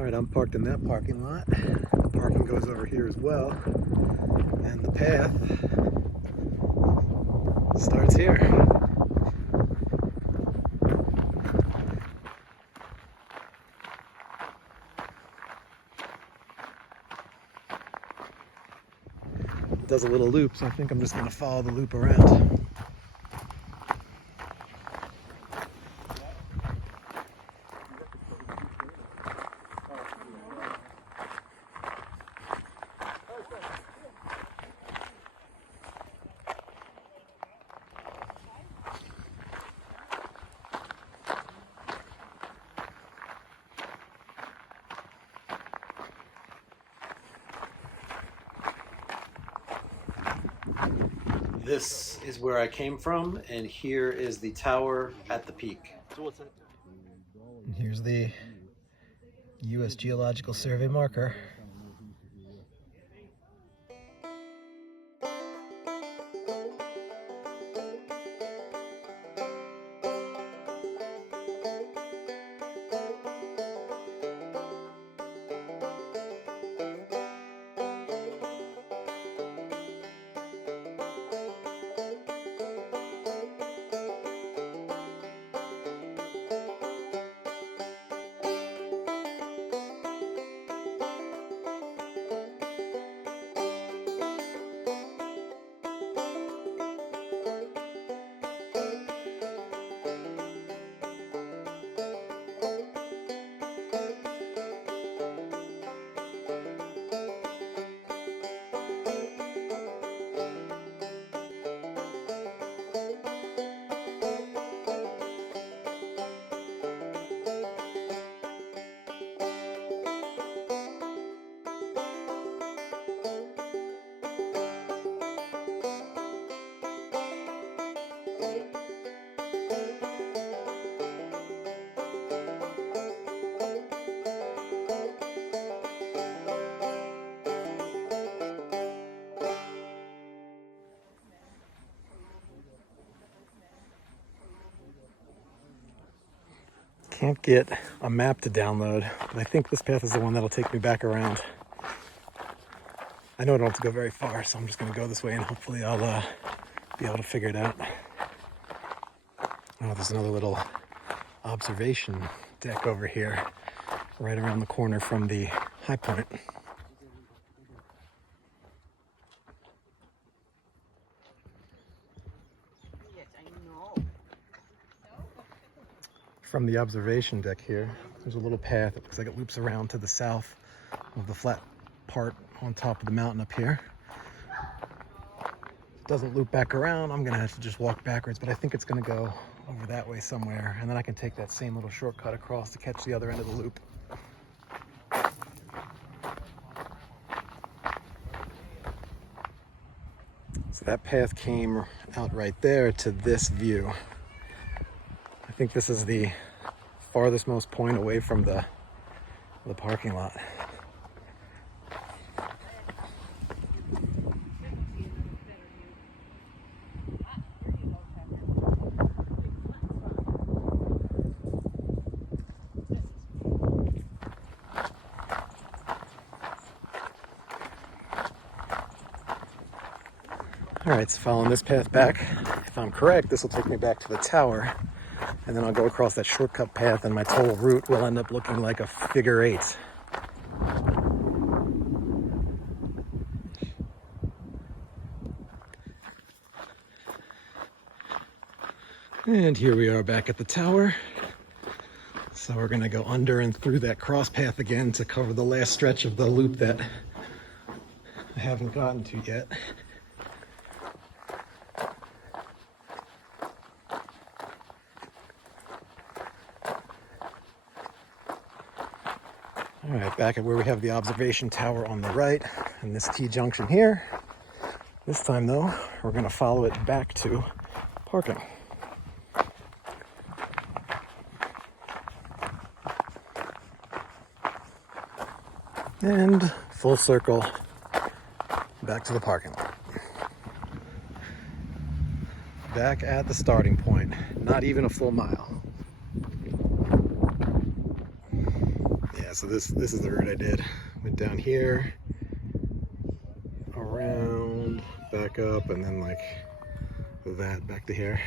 All right, I'm parked in that parking lot. The parking goes over here as well. And the path starts here. It does a little loop, so I think I'm just going to follow the loop around. This is where I came from, and here is the tower at the peak. And here's the U.S. Geological Survey marker. Can't get a map to download, but I think this path is the one that'll take me back around. I know I don't have to go very far, so I'm just going to go this way and hopefully I'll be able to figure it out. Oh, there's another little observation deck over here, right around the corner from the Highpoint. From the observation deck here, there's a little path. It looks like it loops around to the south of the flat part on top of the mountain up here. It doesn't loop back around. I'm gonna have to just walk backwards, but I think it's gonna go over that way somewhere, and then I can take that same little shortcut across to catch the other end of the loop. So that path came out right there to this view. I think this is the farthest most point away from the parking lot. All right, so following this path back, if I'm correct, this will take me back to the tower, and then I'll go across that shortcut path, and my total route will end up looking like a figure eight. And here we are back at the tower. So we're gonna go under and through that cross path again to cover the last stretch of the loop that I haven't gotten to yet. All right, back at where we have the observation tower on the right and this T-junction here. This time though, we're gonna follow it back to parking. And full circle back to the parking lot. Back at the starting point, not even a full mile. Yeah, so this is the route I did. Went down here, around, back up, and then like that back to here.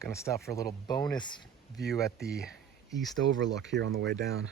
Gonna stop for a little bonus view at the east overlook here on the way down.